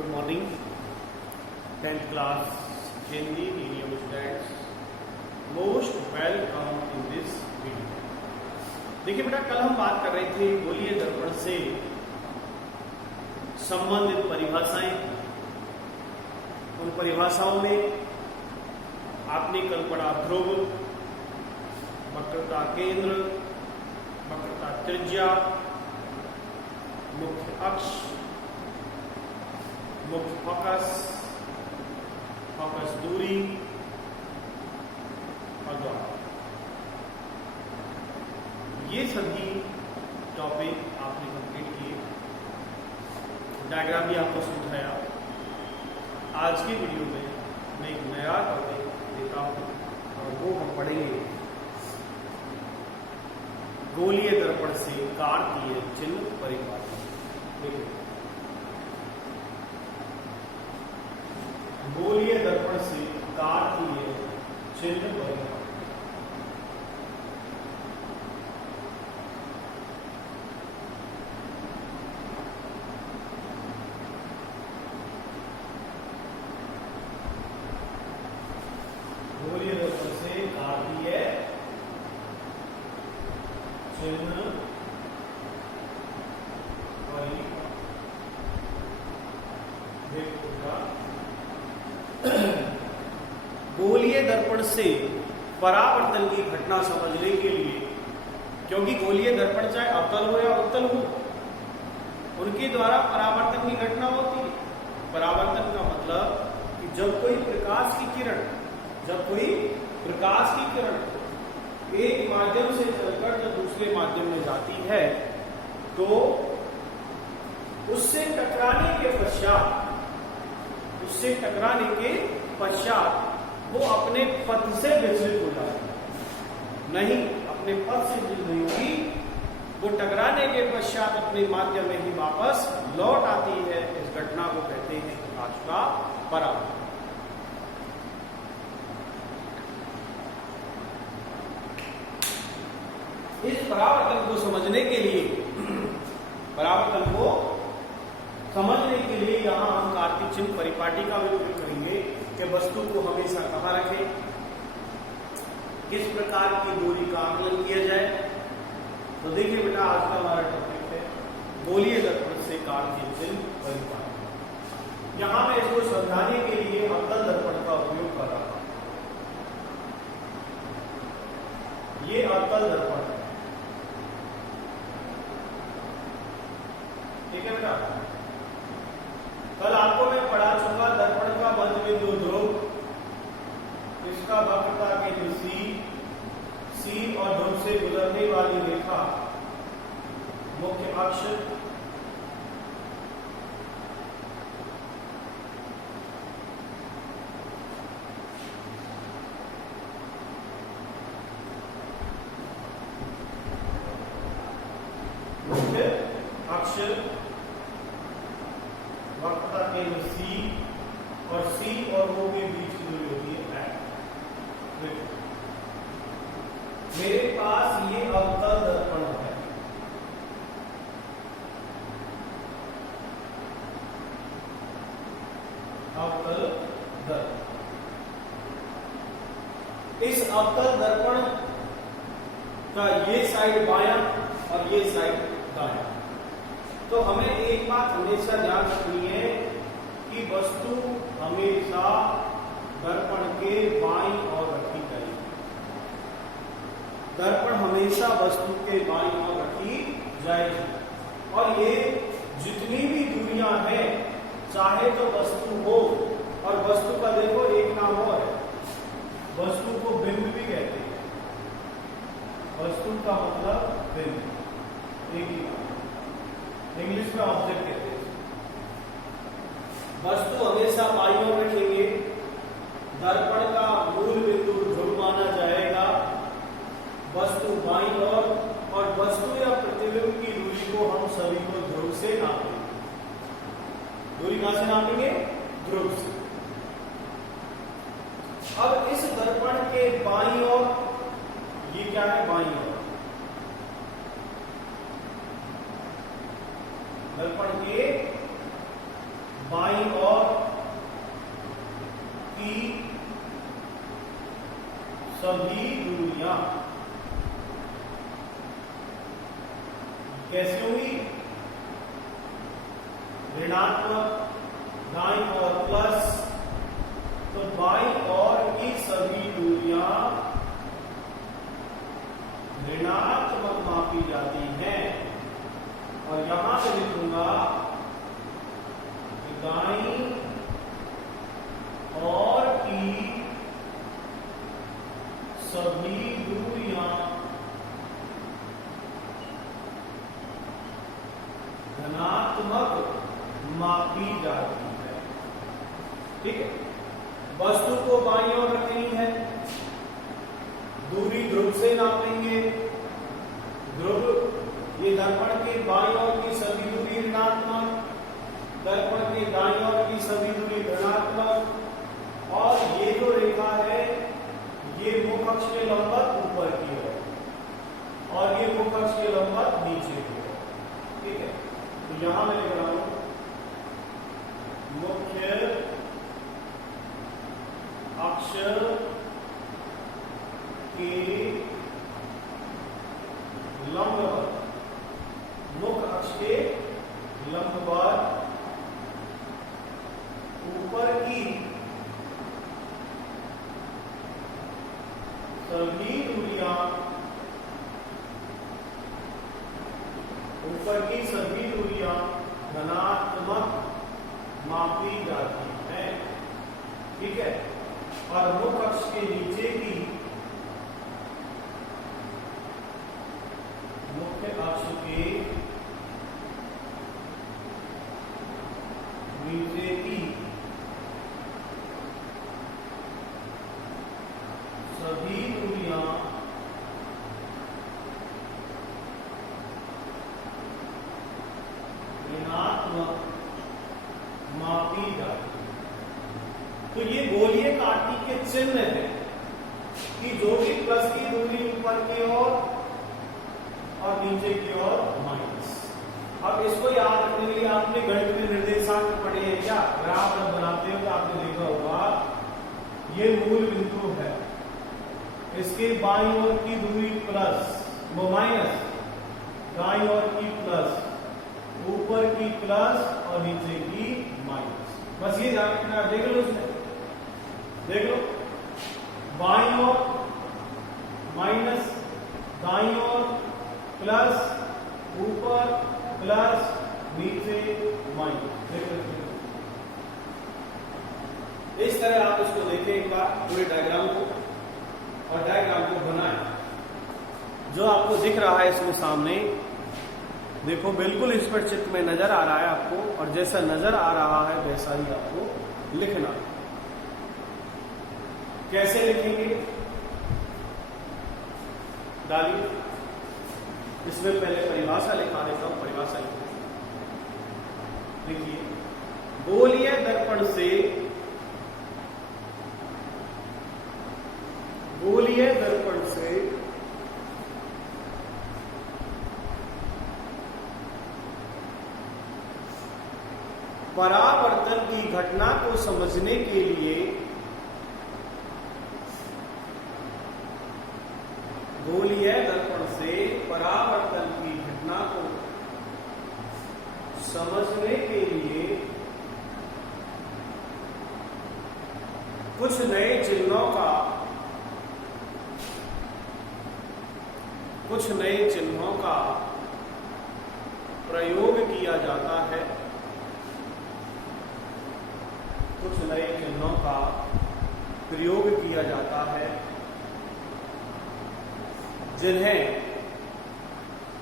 Good morning, 10th class Hindi medium students. Most welcome in this video. देखिए बेटा, कल हम बात कर रहे थे गोलीय दर्पण से संबंधित परिभाषाएं। उन परिभाषाओं में आपने कल पढ़ा ध्रुव, वक्रता केंद्र, वक्रता त्रिज्या, मुख्य अक्ष, मुख्य फोकस, फोकस दूरी और द्वार। ये सभी टॉपिक आपने कंप्लीट किए। डायग्राम भी आपको समझाया। आज की वीडियो में मैं एक नया टॉपिक देता हूं और वो हम पढ़ेंगे गोलीय दर्पण से कार्तीय चिन्ह परिभाषा। देखिए, गोलीय दर्पण से कार्तीय चिन्ह परिभाषा। गोलीय दर्पण से कार्तीय चिन्ह गोलीय दर्पण से परावर्तन की घटना समझने के लिए, क्योंकि गोलीय दर्पण चाहे अवतल हो या उत्तल हो, उनके द्वारा परावर्तन की घटना होती है। परावर्तन का मतलब कि जब कोई प्रकाश की किरण एक माध्यम से चलकर जब दूसरे माध्यम में जाती है तो उससे टकराने के पश्चात वो अपने पथ से विचलित हो जाती है। नहीं, अपने पथ से विचलित नहीं होगी, वो टकराने के पश्चात अपने माध्यम में ही वापस लौट आती है। इस घटना को कहते हैं प्रकाश का परावर्तन। इस परावर्तन को समझने के लिए यहां हम कार्तीय चिन्ह परिपाटी का उपयोग करेंगे कि वस्तु को हमेशा कहां रखें, किस प्रकार की दूरी का आकलन किया जाए। तो देखिए बेटा, आज का हमारा टॉपिक है गोलीय दर्पण से कार्तीय चिन्ह परिपाटी। यहां मैं इसको समझाने के लिए अवतल दर्पण का उपयोग कर रहा हूं। ये अवतल दर्पण है, ठीक है बेटा। कल आपको मैं पढ़ा चुका दर्पण का मध्य बिंदु ध्रुव, इसका वक्रता केंद्र सी और ध्रुव से गुजरने वाली रेखा मुख्य अक्ष, वक्रता केंद्र सी और वो के बीच की दूरी होती है l। मेरे पास ये अवतल दर्पण है। अवतल दर्पण, इस अवतल दर्पण का ये साइड बायां और ये साइड दायां। तो हमें एक बात हमेशा याद रखनी है कि वस्तु हमेशा दर्पण के बाईं ओर रखी जाएगी। दर्पण हमेशा वस्तु के बाईं ओर रखी जाएगी। और ये जितनी भी दूरियां हैं, चाहे तो वस्तु हो, और वस्तु का देखो एक नाम और है, वस्तु को बिंब भी कहते हैं। वस्तु का मतलब बिंब, एक ही इंग्लिश में ऑब्जेक्ट कहते हैं। वस्तु हमेशा बाईं ओर रखेंगे। दर्पण का मूल बिंदु ध्रुव माना जाएगा, वस्तु बाईं ओर, और वस्तु या प्रतिबिंब की दूरी को हम सभी को ध्रुव से नापेंगे। दूरी कहां से नापेंगे? ध्रुव से। अब इस दर्पण के बाईं ओर, ये क्या है? बाईं ओर। दर्पण के बाईं ओर की सभी दूरियां कैसे हुई? ऋणात्मक, दाईं ओर प्लस, तो बाईं ओर की सभी दूरियां ऋणात्मक मापी जाती हैं। और यहां से लिखूंगा कि दाईं ओर की सभी दूरियां धनात्मक मापी जाती है। ठीक है, वस्तु को बाईं ओर रखनी है, दूरी ध्रुव से नापेंगे। ध्रुव ये दर्पण के बाईं ओर की सभी दूरी ऋणात्मक, दर्पण के दाईं ओर की सभी दूरी धनात्मक, और ये जो रेखा है ये मुख अक्ष के लंबवत ऊपर की ओर और ये मुख अक्ष के लंबवत नीचे की ओर। ठीक है, तो यहां मैं लिख रहा हूं मुख्य अक्ष के लंबवत, मुख अक्ष के लंबवत ऊपर की सभी दूरियां, ऊपर की सभी दूरियां धनात्मक मापी जाती हैं। ठीक है, और मुख अक्ष के नीचे की, मुख्य अक्ष के नीचे की सभी दूरियां ऋणात्मक मापी जाती है। तो ये गोलीय काटी के चिन्ह है कि जो भी प्लस की दूरी ऊपर की ओर और नीचे की ओर माइनस। अब इसको याद रखने के लिए आपने गणित में निर्देशांक पढ़े हैं क्या? ग्राफ जब बनाते हो तो आपने देखा होगा ये मूल बिंदु है, इसके बाईं ओर की दूरी प्लस, वो माइनस, दाईं ओर की प्लस, ऊपर की प्लस और नीचे की माइनस। बस ये ध्यान रखना। देख लो इसमें, देख लो, बाईं ओर माइनस, दाईं ओर प्लस, ऊपर प्लस, नीचे माइनस। देख लो, इस तरह आप इसको देखें एक बार पूरे डायग्राम को, और डायग्राम को बनाएं। जो आपको दिख रहा है इसमें सामने, देखो बिल्कुल इस पर चित्र में नजर आ रहा है आपको, और जैसा नजर आ रहा है वैसा ही आपको लिखना। कैसे लिखेंगे? डालिए, इसमें पहले परिभाषा लिखा देता हूं। परिभाषा लिखिए, गोलीय दर्पण से, गोलीय दर्पण से परावर्तन की घटना को समझने के लिए गोलीय दर्पण से परावर्तन की घटना को समझने के लिए कुछ नए चिन्हों का प्रयोग किया जाता है। कुछ नए चिन्हों का प्रयोग किया जाता है जिन्हें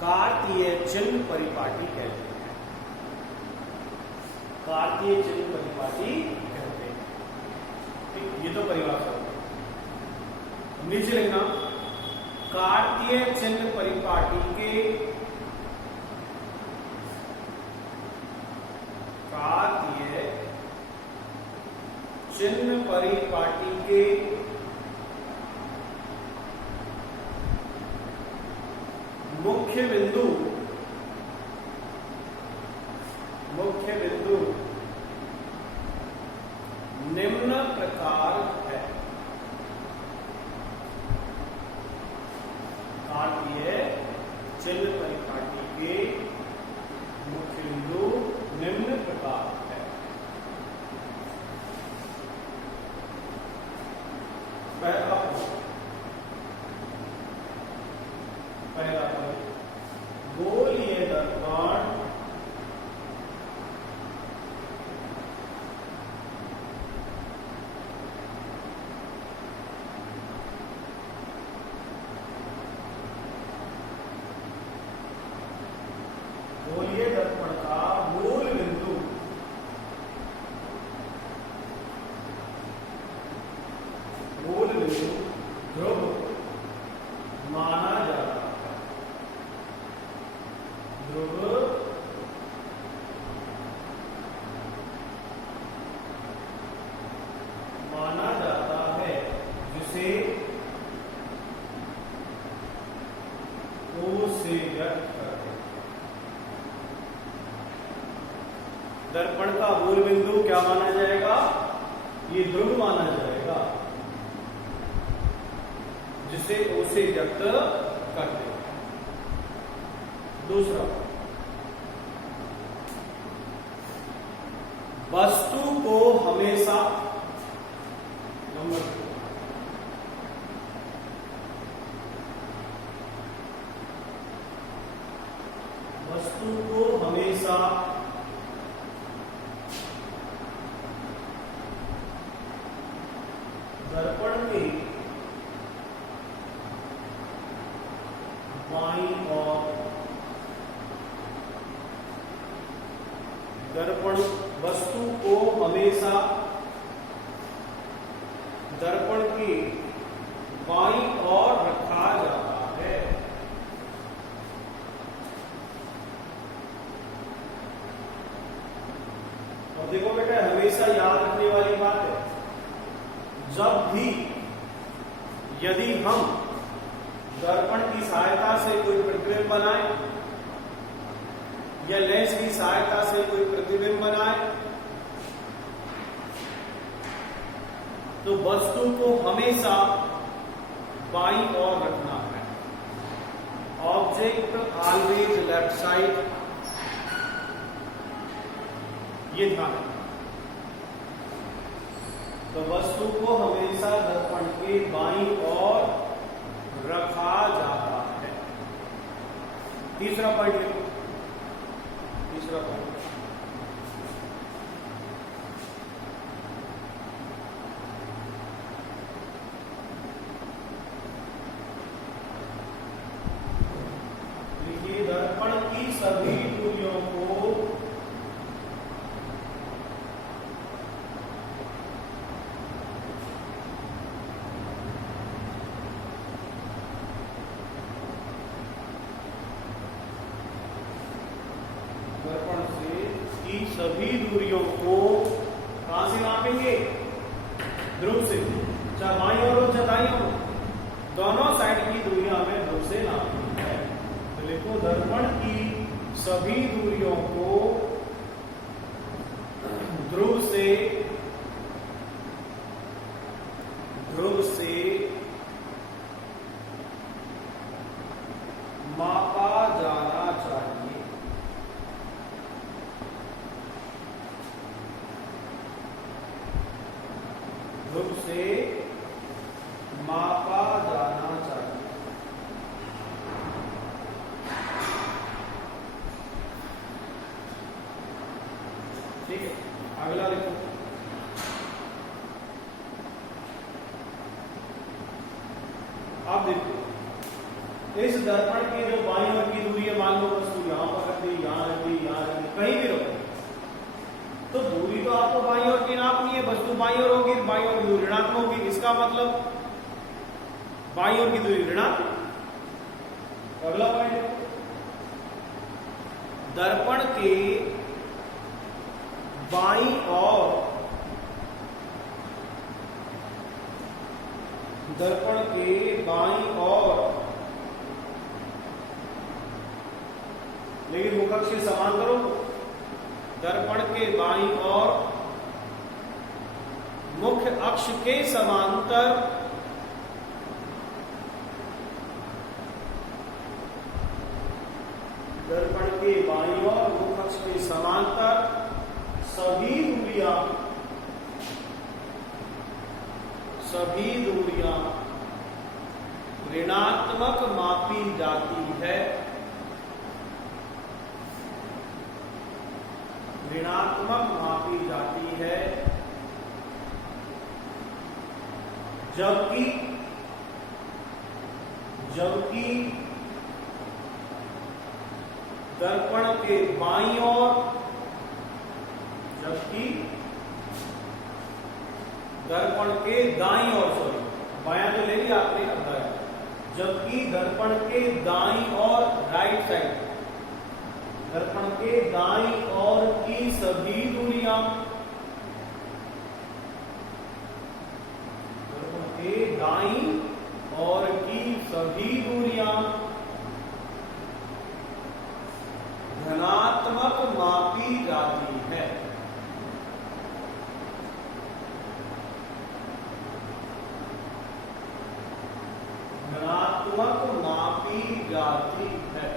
कार्तीय चिन्ह परिपाटी कहते हैं। कार्तीय चिन्ह परिपाटी कहते हैं। ठीक, ये तो परिभाषा होगी। नीचे लिखना, कार्तीय चिन्ह परिपाटी के, कार्तीय चिन्ह परिपाटी के मुख्य बिंदु निम्न प्रकार है। काटिए चिल्ल परिपाटी के मुख्य बिंदु निम्न प्रकार है। पहला गोलीय दर्पण गोलीय दर्पण का मूल बिंदु ध्रुव माना जाता है। ध्रुव माना जाता है जिसे ओ से व्यक्त करते। दर्पण का मूल बिंदु क्या माना जाएगा? ये ध्रुव माना जाएगा जिसे ओ से व्यक्त करते हैं। दूसरा, वस्तु को हमेशा नंबर वस्तु को हमेशा दर्पण के बाईं ओर वस्तु को हमेशा दर्पण की बाईं ओर रखा जाता है। और देखो बेटा, हमेशा याद रखने वाली बात है, जब भी यदि हम दर्पण की सहायता से कोई प्रतिबिंब बनाए या लेंस की सहायता से कोई प्रतिबिंब बनाए तो वस्तु को हमेशा बाईं ओर रखना है। ऑब्जेक्ट ऑलवेज लेफ्ट साइड, ये ध्यान रखना। तो वस्तु को हमेशा दर्पण के बाईं ओर रखा जाता है। तीसरा पॉइंट लिखो। तीसरा पॉइंट, लिखिए, दर्पण की सभी दूरियों को सभी दूरियों को कहां से नापेंगे? ध्रुव से। चाहे बाईं ओर हो चाहे दाईं ओर, दोनों साइड की दूरियां हमें ध्रुव से नापनी है। तो लिखो, दर्पण की सभी दूरियों को ध्रुव से मापा जाना चाहिए। ध्रुव से मापा जाना चाहिए। ठीक है, अगला लिखो। आप देखो, इस दर्पण की जो बाईं ओर की दूरी है, मान लो वस्तु यहां पर रख दी, यहां रख दी, यहां रख दी, कहीं भी रखो, तो दूरी तो आपको बाईं ओर की नापनी है। वस्तु बाईं ओर होगी, बाईं ओर की दूरी ऋणात्मक होगी, इसका मतलब बाईं ओर की दूरी ऋणात्मक। अगला पॉइंट, दर्पण के बाईं ओर लेकिन मुखक से समान करो। दर्पण के बाईं ओर मुख्य अक्ष के समांतर दर्पण के बाईं ओर मुख्य अक्ष के समांतर सभी दूरियां ऋणात्मक मापी जाती है। ऋणात्मक मापी जाती है, जबकि दर्पण के बाईं ओर दर्पण के दाईं ओर, सॉरी बायां तो ले लिया आपने, दायां, जबकि दर्पण के दाईं ओर, राइट साइड, दर्पण के दाईं ओर की सभी दूरियां, दर्पण के दाईं ओर की सभी दूरियां धनात्मक मापी जाती है। धनात्मक मापी जाती है।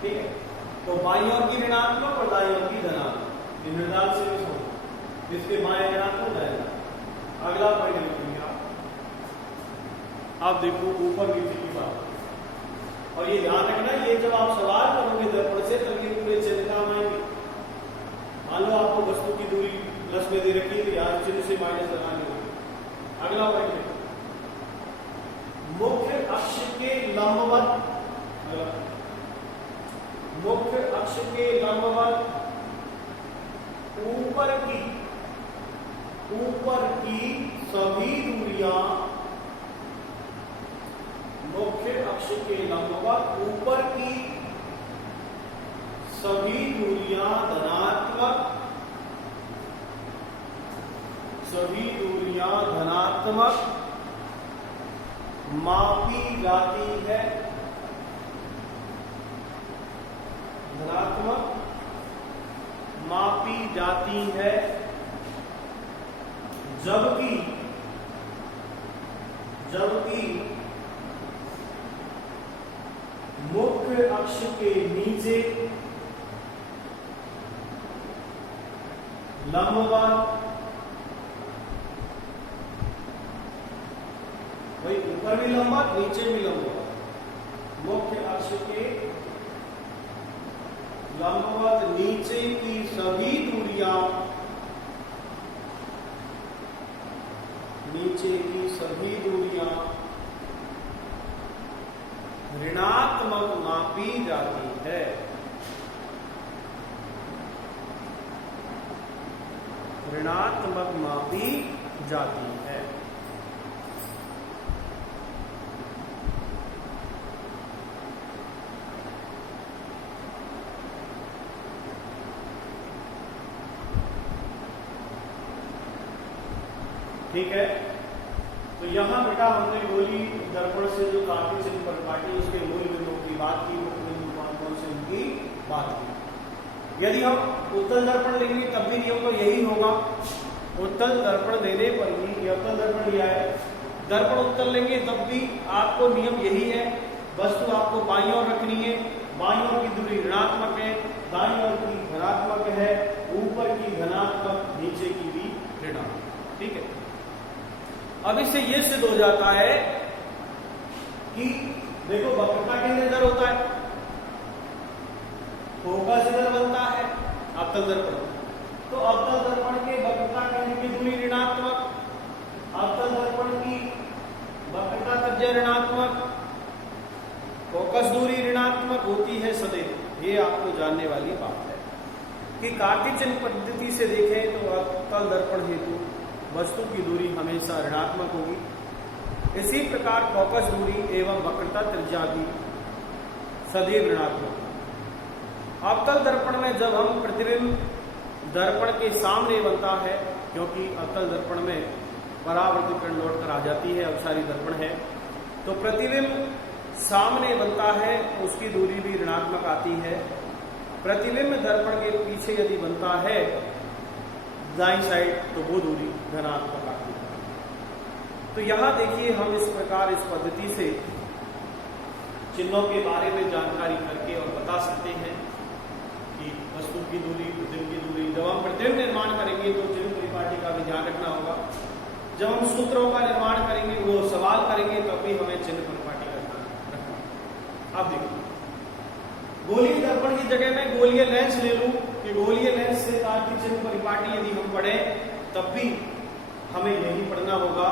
ठीक है, तो बाईं ओर की ऋणात्मक और दाईं ओर की धनात्मक, निर्धार से भी समझो, इसके बाएं ऋणात्मक दाएं। अगला पॉइंट लिखेंगे आप देखो ऊपर नीचे की बात, और ये ध्यान रखना, ये जब आप सवाल करोगे दर्पण से तब ये पूरे चिन्ह काम आएंगे। मान लो आपको वस्तु की दूरी प्लस में दे रखी है, तो यहाँ चिन्ह से माइनस लगाने होगी। अगला पॉइंट, मुख्य अक्ष के लंबवत, मुख्य अक्ष के लंबवत ऊपर की सभी दूरियां, मुख्य अक्ष के लंबवत ऊपर की सभी दूरियां धनात्मक मापी जाती है। धनात्मक मापी जाती है, जबकि मुख्य अक्ष के नीचे लंबवत, वही ऊपर भी लंबवत नीचे भी लंबवत, मुख्य अक्ष के लंबवत नीचे की सभी दूरियां, ऋणात्मक मापी जाती है। ऋणात्मक मापी जाती है। ठीक है, तो यहां बेटा हमने गोली दर्पण से जो काटे चिन्ह पर काटे उसके मूल बिंदुओं की बात की, मुख्य बिंदु कौन से उनकी बात की। यदि हम उत्तल दर्पण लेंगे तब भी नियम तो यही होगा। उत्तल दर्पण लेने पर भी, अवतल दर्पण लिया है, दर्पण उत्तल लेंगे तब भी आपको नियम यही है, वस्तु आपको बाईं ओर रखनी है, बाईं ओर की दूरी ऋणात्मक है, दाईं ओर की धनात्मक है, ऊपर की धनात्मक, नीचे की भी ऋणात्मक। ठीक है, अब इससे यह सिद्ध हो जाता है कि देखो वक्रता केंद्र इधर होता है, फोकस इधर बनता है अवतल दर्पण, तो अवतल दर्पण के वक्रता केंद्र की दूरी ऋणात्मक, अवतल दर्पण की वक्रता त्रिज्या ऋणात्मक, फोकस दूरी ऋणात्मक होती है सदैव। ये आपको जानने वाली बात है कि कार्टेशियन पद्धति से देखें तो अवतल दर्पण हेतु वस्तु की दूरी हमेशा ऋणात्मक होगी। इसी प्रकार फोकस दूरी एवं वक्रता त्रिज्या भी सदैव ऋणात्मक। अवतल दर्पण में जब हम प्रतिबिंब दर्पण के सामने बनता है, क्योंकि अवतल दर्पण में परावर्तित किरण लौट कर आ जाती है, अवसारी दर्पण है, तो प्रतिबिंब सामने बनता है, उसकी दूरी भी ऋणात्मक आती है। प्रतिबिंब दर्पण के पीछे यदि बनता है दाईं साइड तो वो दूरी धनात्मक आती है। तो यहाँ देखिए हम इस प्रकार इस पद्धति से चिन्हों के बारे में जानकारी करके और बता सकते हैं कि वस्तु की दूरी, प्रतिबिंब की दूरी। जब हम प्रतिबिंब निर्माण करेंगे तो चिन्ह परिपाटी का भी ध्यान रखना होगा। जब हम सूत्रों का निर्माण करेंगे, वो सवाल करेंगे, तब भी हमें चिन्ह परिपाटी का ध्यान रखना। अब देखिए गोलीय दर्पण की जगह मैं गोलीय लेंस ले लूं कि गोलीय लेंस से ताकि चिन्ह परिपाटी यदि हम पढ़ें तब भी हमें यही पढ़ना होगा।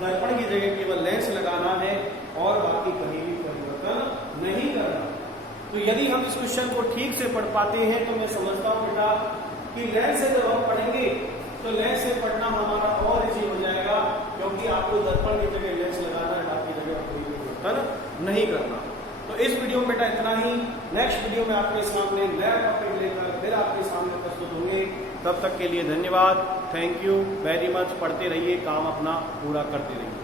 दर्पण की जगह केवल लेंस लगाना है और बाकी कहीं भी परिवर्तन नहीं करना। तो यदि हम इस क्वेश्चन को ठीक से पढ़ पाते हैं तो मैं समझता हूं बेटा कि लेंस से जब हम पढ़ेंगे तो लेंस से पढ़ना हमारा और इजी हो जाएगा, क्योंकि आपको दर्पण की जगह लेंस लगाना है, बाकी जगह कोई परिवर्तन नहीं करना। तो इस वीडियो में बेटा इतना ही। नेक्स्ट वीडियो में आपके सामने नया टॉपिक लेकर फिर आपके सामने प्रस्तुत होंगे। तब तक के लिए धन्यवाद। Thank you very much. पढ़ते रहिए, काम अपना पूरा करते रहिए।